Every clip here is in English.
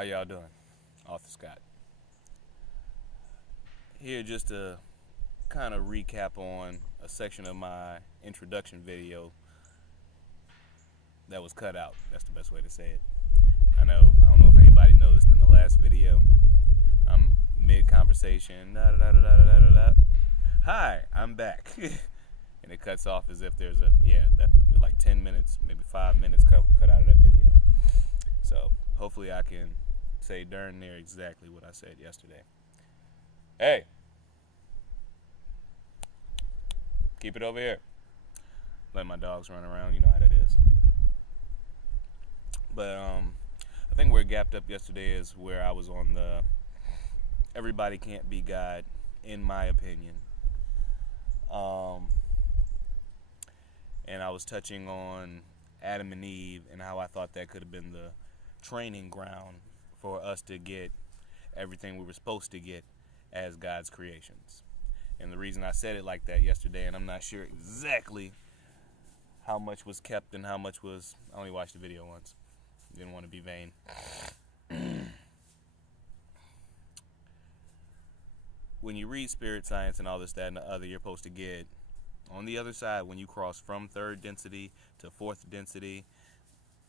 How y'all doing? Arthur Scott. Here just to kind of recap on a section of my introduction video that was cut out. That's the best way to say it. I don't know if anybody noticed in the last video, I'm mid-conversation. Hi, I'm back. And it cuts off as if there's like 10 minutes, maybe 5 minutes cut out of that video. So hopefully I can say darn near exactly what I said yesterday. Hey, keep it over here. Let my dogs run around, you know how that is. But I think where it gapped up yesterday is where I was on the everybody can't be God, in my opinion. And I was touching on Adam and Eve and how I thought that could have been the training ground for us to get everything we were supposed to get as God's creations. And the reason I said it like that yesterday, and I'm not sure exactly how much was kept and how much was, I only watched the video once, didn't want to be vain. When you read spirit science and all this, that, and the other, you're supposed to get on the other side when you cross from third density to fourth density,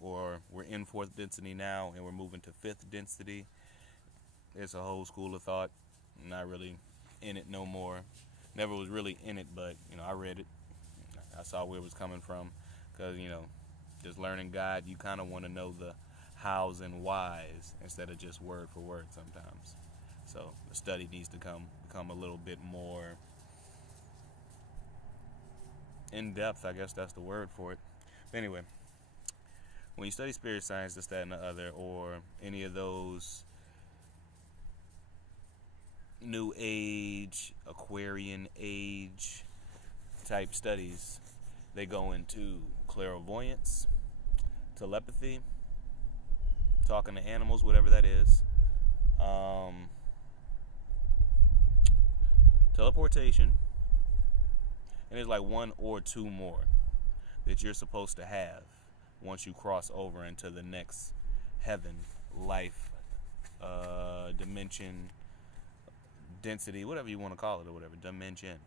or we're in fourth density now and we're moving to fifth density. It's a whole school of thought. I'm not really in it no more. Never was really in it, but I read it. I saw where it was coming from, because just learning God, you kind of want to know the hows and whys instead of just word for word sometimes. So the study needs to become a little bit more in depth. I guess that's the word for it. But anyway, when you study spirit science, this, that, and the other, or any of those New Age, Aquarian Age type studies, they go into clairvoyance, telepathy, talking to animals, whatever that is, teleportation, and there's like one or two more that you're supposed to have once you cross over into the next heaven, life, dimension, density, whatever you want to call it, or whatever, dimension.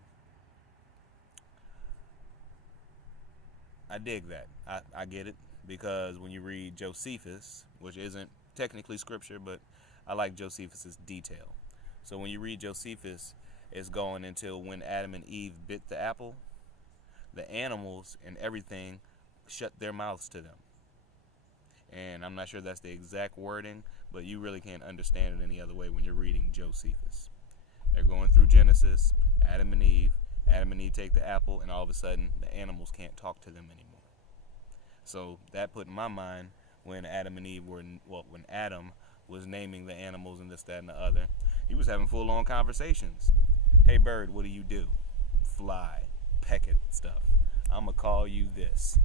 I dig that. I get it, because when you read Josephus, which isn't technically scripture, but I like Josephus's detail. So when you read Josephus, it's going until when Adam and Eve bit the apple, the animals and everything shut their mouths to them. And I'm not sure that's the exact wording, but you really can't understand it any other way when you're reading Josephus. They're going through Genesis, Adam and Eve take the apple, and all of a sudden the animals can't talk to them anymore. So that put in my mind when Adam was naming the animals and this, that, and the other, he was having full-on conversations. Hey bird, what do you do? Fly, peck at stuff. I'm gonna call you this,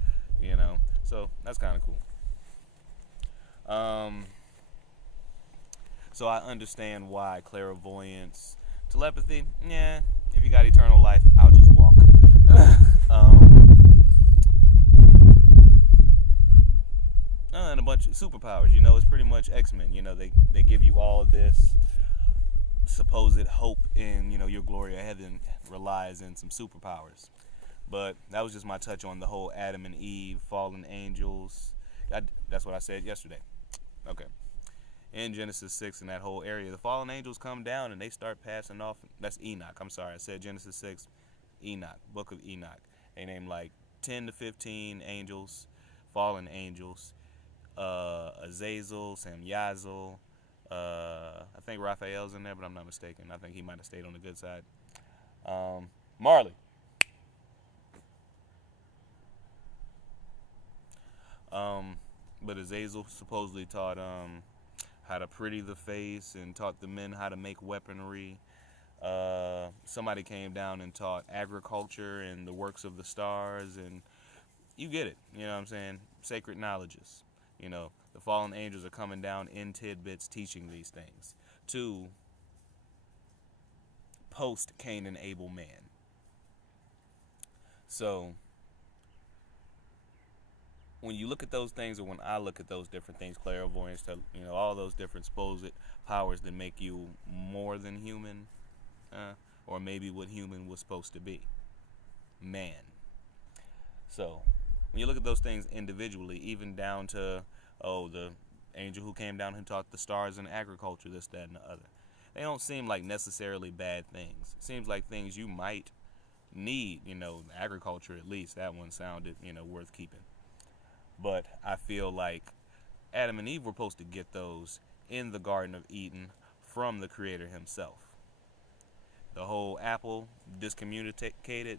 So that's kind of cool. So I understand why clairvoyance, telepathy, if you got eternal life, I'll just walk. And a bunch of superpowers, it's pretty much X-Men. They give you all this supposed hope in, your glory of heaven relies in some superpowers. But that was just my touch on the whole Adam and Eve, fallen angels. That's what I said yesterday. Okay. In Genesis 6, in that whole area, the fallen angels come down and they start passing off. That's Enoch. I'm sorry, I said Genesis 6, Enoch, book of Enoch. They named like 10 to 15 angels, fallen angels. Azazel, Samyazel, I think Raphael's in there, but I'm not mistaken. I think he might have stayed on the good side. Marley. But Azazel supposedly taught how to pretty the face and taught the men how to make weaponry. Somebody came down and taught agriculture and the works of the stars, and you get it. You know what I'm saying? Sacred knowledges. The fallen angels are coming down in tidbits teaching these things to post-Cain and Abel man. So when you look at those things, or when I look at those different things, clairvoyance, all those different supposed powers that make you more than human, or maybe what human was supposed to be, man. So when you look at those things individually, even down to the angel who came down and taught the stars in agriculture, this, that, and the other, they don't seem like necessarily bad things. It seems like things you might need. Agriculture, at least that one sounded worth keeping. But I feel like Adam and Eve were supposed to get those in the Garden of Eden from the Creator himself. The whole apple discommunicated,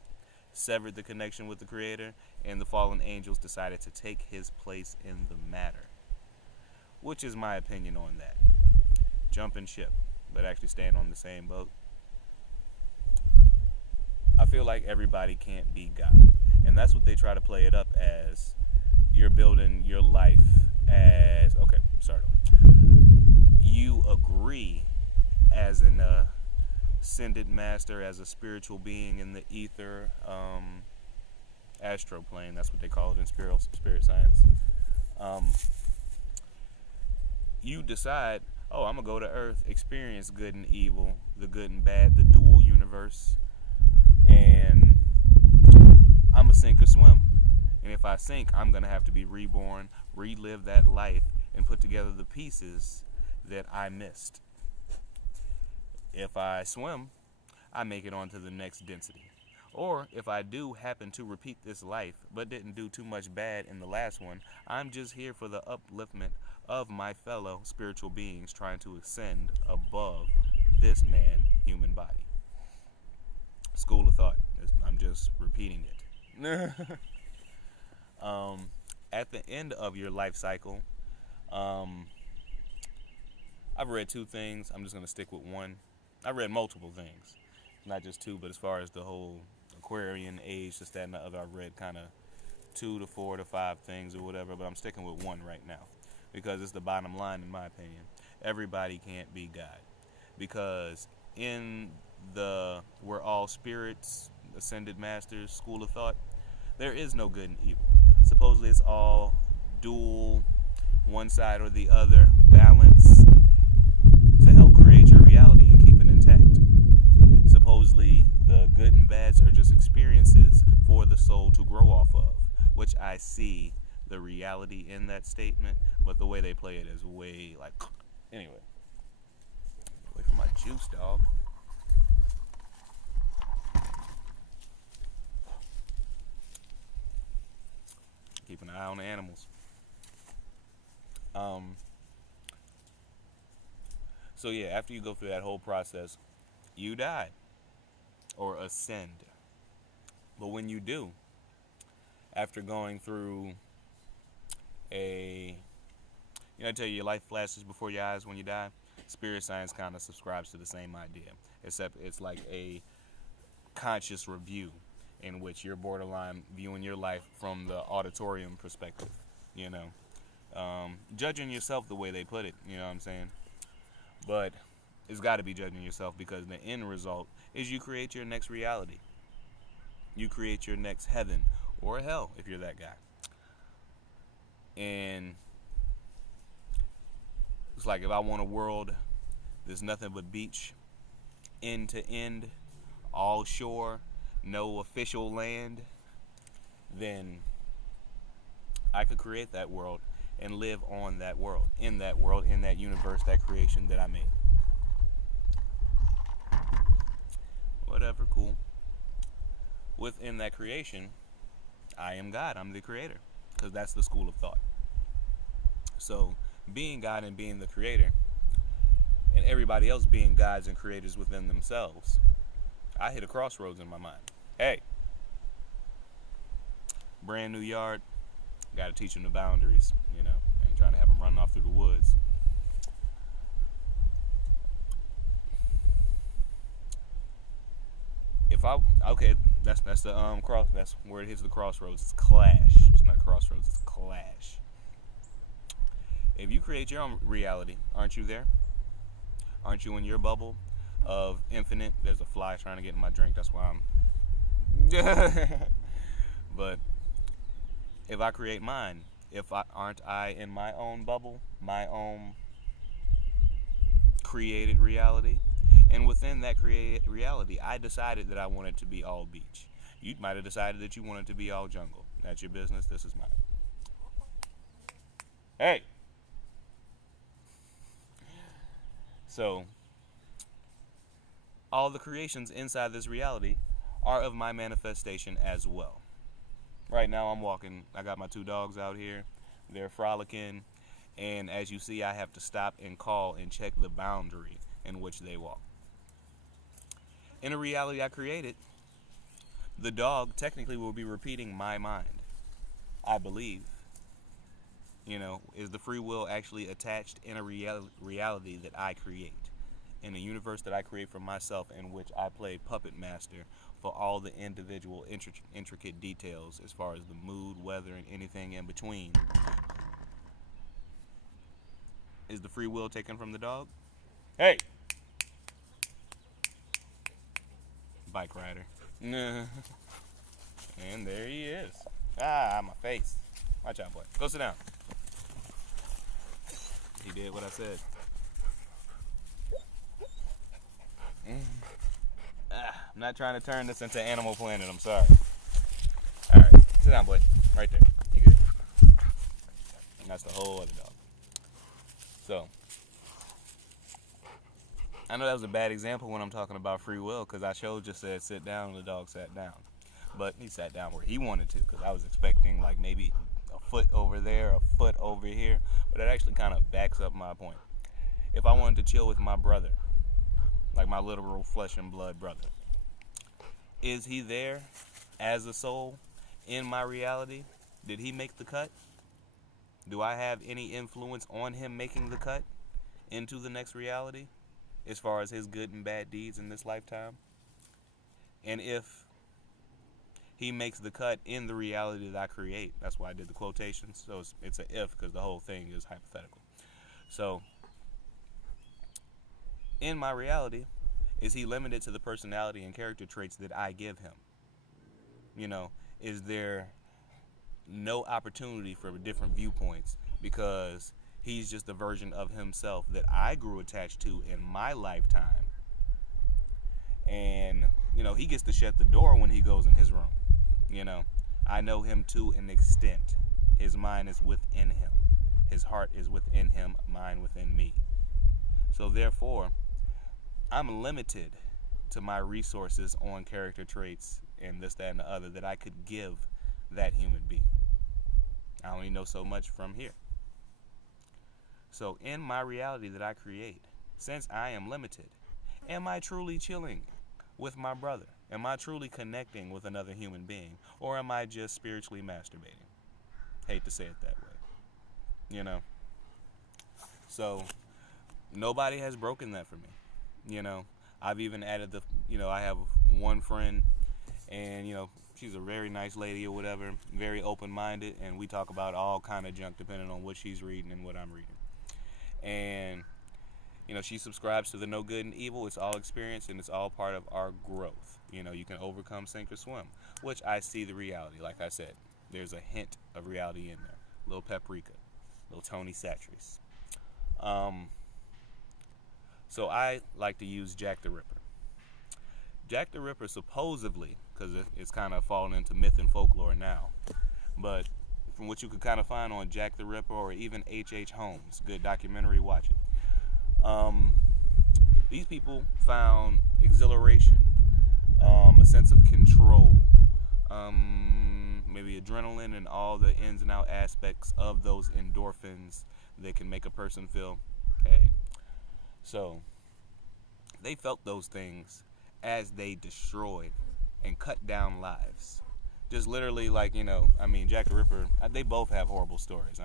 severed the connection with the Creator, and the fallen angels decided to take his place in the matter. Which is my opinion on that. Jumping ship, but actually staying on the same boat. I feel like everybody can't be God. And that's what they try to play it up as. You're building your life as, okay, start over. You agree as an ascended master, as a spiritual being in the ether, astro plane, that's what they call it in spirit science. You decide, I'm going to go to Earth, experience good and evil, the good and bad, the dual universe, and I'm going to sink or swim. And if I sink, I'm going to have to be reborn, relive that life, and put together the pieces that I missed. If I swim, I make it onto the next density. Or if I do happen to repeat this life, but didn't do too much bad in the last one, I'm just here for the upliftment of my fellow spiritual beings trying to ascend above this human body. School of thought. I'm just repeating it. At the end of your life cycle, I've read two things. I'm just going to stick with one. I read multiple things, not just two, but as far as the whole Aquarian age, this, that, and the other, I've read kind of 2 to 4 to 5 things or whatever, but I'm sticking with one right now because it's the bottom line in my opinion. Everybody can't be God, because in the we're all spirits, ascended masters, school of thought, there is no good and evil. Supposedly it's all dual, one side or the other, balance to help create your reality and keep it intact. Supposedly the good and bads are just experiences for the soul to grow off of, which I see the reality in that statement, but the way they play it is way like, anyway. Wait for my juice, dog. Keep an eye on the animals. So yeah, after you go through that whole process, you die or ascend. But when you do, after going through I tell you, your life flashes before your eyes when you die. Spirit science kind of subscribes to the same idea, except it's like a conscious review in which you're borderline viewing your life from the auditorium perspective, judging yourself the way they put it, you know what I'm saying? But it's got to be judging yourself, because the end result is you create your next reality. You create your next heaven or hell if you're that guy. And it's like, if I want a world there's nothing but beach, end to end, all shore, no official land, then I could create that world and live on that world, in that universe, that creation that I made. Whatever, cool. Within that creation, I am God. I'm the creator, because that's the school of thought. So being God and being the creator, and everybody else being gods and creators within themselves, I hit a crossroads in my mind. Hey, brand new yard, got to teach them the boundaries, I ain't trying to have them running off through the woods. That's the cross. That's where it hits the crossroads. It's clash. It's not crossroads. It's clash. If you create your own reality, aren't you there? Aren't you in your bubble of infinite? There's a fly trying to get in my drink. That's why I'm. But if I create mine, if I aren't I in my own bubble, my own created reality? And within that created reality, I decided that I wanted to be all beach. You might have decided that you wanted to be all jungle. That's your business. This is mine. Hey. So, all the creations inside this reality are of my manifestation as well. Right now I'm walking, I got my two dogs out here, they're frolicking, and as you see, I have to stop and call and check the boundary in which they walk. In a reality I created, the dog technically will be repeating my mind, I believe. Is the free will actually attached in a reality that I create? In a universe that I create for myself, in which I play puppet master for all the individual intricate details as far as the mood, weather, and anything in between. Is the free will taken from the dog? Hey! Bike rider. And there he is. Ah, my face. Watch out, boy. Go sit down. He did what I said. I'm not trying to turn this into Animal Planet, I'm sorry. Alright, sit down, boy. Right there. You good. And that's the whole other dog. So, I know that was a bad example when I'm talking about free will, because I just said sit down and the dog sat down. But he sat down where he wanted to, because I was expecting like maybe a foot over there, a foot over here. But that actually kind of backs up my point. If I wanted to chill with my brother, like my literal flesh and blood brother, is he there as a soul in my reality? Did he make the cut? Do I have any influence on him making the cut into the next reality as far as his good and bad deeds in this lifetime? And if he makes the cut in the reality that I create, that's why I did the quotations, so it's an if, because the whole thing is hypothetical. So in my reality, is he limited to the personality and character traits that I give him? Is there no opportunity for different viewpoints because he's just a version of himself that I grew attached to in my lifetime? And, he gets to shut the door when he goes in his room. I know him to an extent. His mind is within him. His heart is within him, mine within me. So therefore, I'm limited to my resources on character traits and this, that, and the other that I could give that human being. I only know so much from here. So in my reality that I create, since I am limited, am I truly chilling with my brother? Am I truly connecting with another human being? Or am I just spiritually masturbating? Hate to say it that way. So nobody has broken that for me. I've even added I have one friend, and she's a very nice lady or whatever, very open-minded, and we talk about all kind of junk depending on what she's reading and what I'm reading. And she subscribes to the no good and evil. It's all experience, and it's all part of our growth. You can overcome, sink, or swim, which I see the reality. Like I said, there's a hint of reality in there. Little paprika, little Tony Satcheries. So I like to use Jack the Ripper. Jack the Ripper supposedly, because it's kind of fallen into myth and folklore now, but from what you could kind of find on Jack the Ripper or even H.H. Holmes, good documentary, watch it. These people found exhilaration, a sense of control, maybe adrenaline and all the ins and out aspects of those endorphins that can make a person feel, hey. So they felt those things as they destroyed and cut down lives. Just literally Jack the Ripper, they both have horrible stories.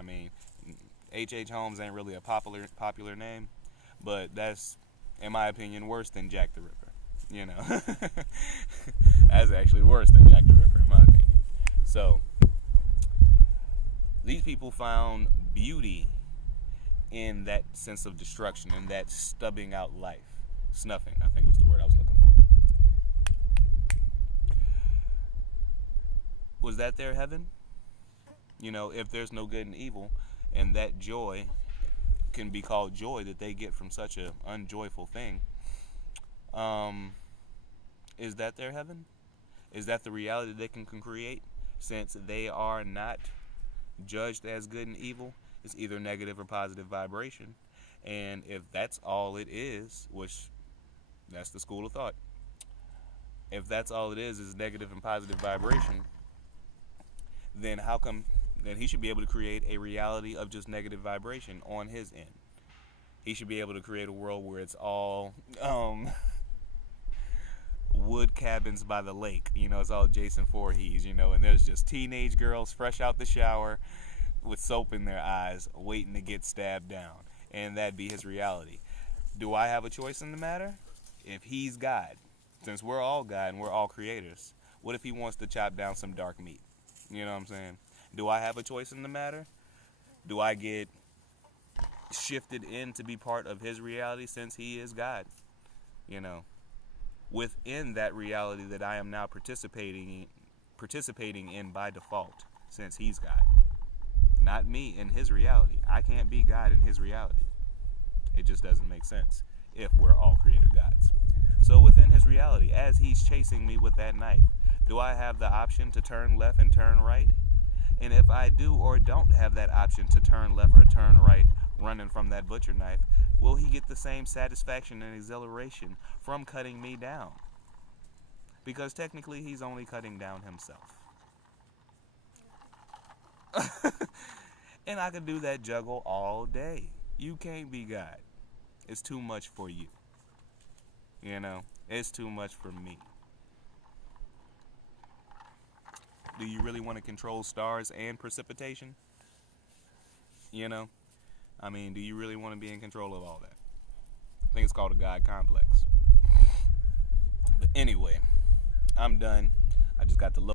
H.H. Holmes ain't really a popular name, but that's, in my opinion, worse than Jack the Ripper. That's actually worse than Jack the Ripper, in my opinion. So these people found beauty in that sense of destruction, in that stubbing out life. Snuffing, I think was the word I was looking for. Was that their heaven? If there's no good and evil, and that joy can be called joy that they get from such a unjoyful thing, um, is that their heaven? Is that the reality they can create, since they are not judged as good and evil? It's either negative or positive vibration. And if that's all it is, which that's the school of thought, if that's all it is negative and positive vibration, then how come then he should be able to create a reality of just negative vibration on his end? He should be able to create a world where it's all wood cabins by the lake. It's all Jason Voorhees, and there's just teenage girls fresh out the shower with soap in their eyes waiting to get stabbed down. And that'd be his reality. Do I have a choice in the matter? If he's God, since we're all God and we're all creators, what if he wants to chop down some dark meat? You know what I'm saying? Do I have a choice in the matter? Do I get shifted in to be part of his reality since he is God? Within that reality that I am now participating in by default, since he's God. Not me in his reality. I can't be God in his reality. It just doesn't make sense if we're all creator gods. So within his reality, as he's chasing me with that knife, do I have the option to turn left and turn right? And if I do or don't have that option to turn left or turn right, running from that butcher knife, will he get the same satisfaction and exhilaration from cutting me down? Because technically he's only cutting down himself. And I could do that juggle all day. You can't be God. It's too much for you. It's too much for me. Do you really want to control stars and precipitation? Do you really want to be in control of all that? I think it's called a God complex. But anyway, I'm done. I just got the look.